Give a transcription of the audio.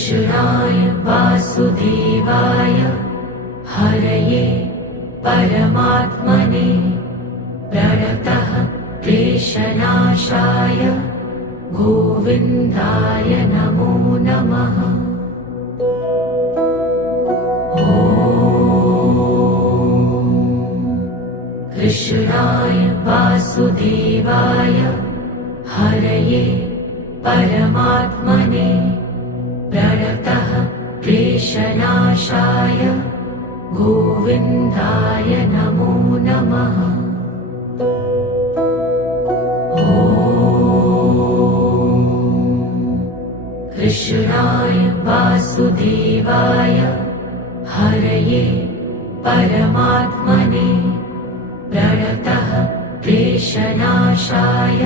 कृष्णाय वासुदेवाय हरये परमात्मने प्रणतः क्लेशनाशाय गोविन्दाय नमो नमः। कृष्णाय वासुदेवाय हरये परमात्मने प्रणतः क्लेशनाशाय गोविन्दाय नमो नमः। कृष्णाय वासुदेवाय हरये परमात्मने प्रणतः क्लेशनाशाय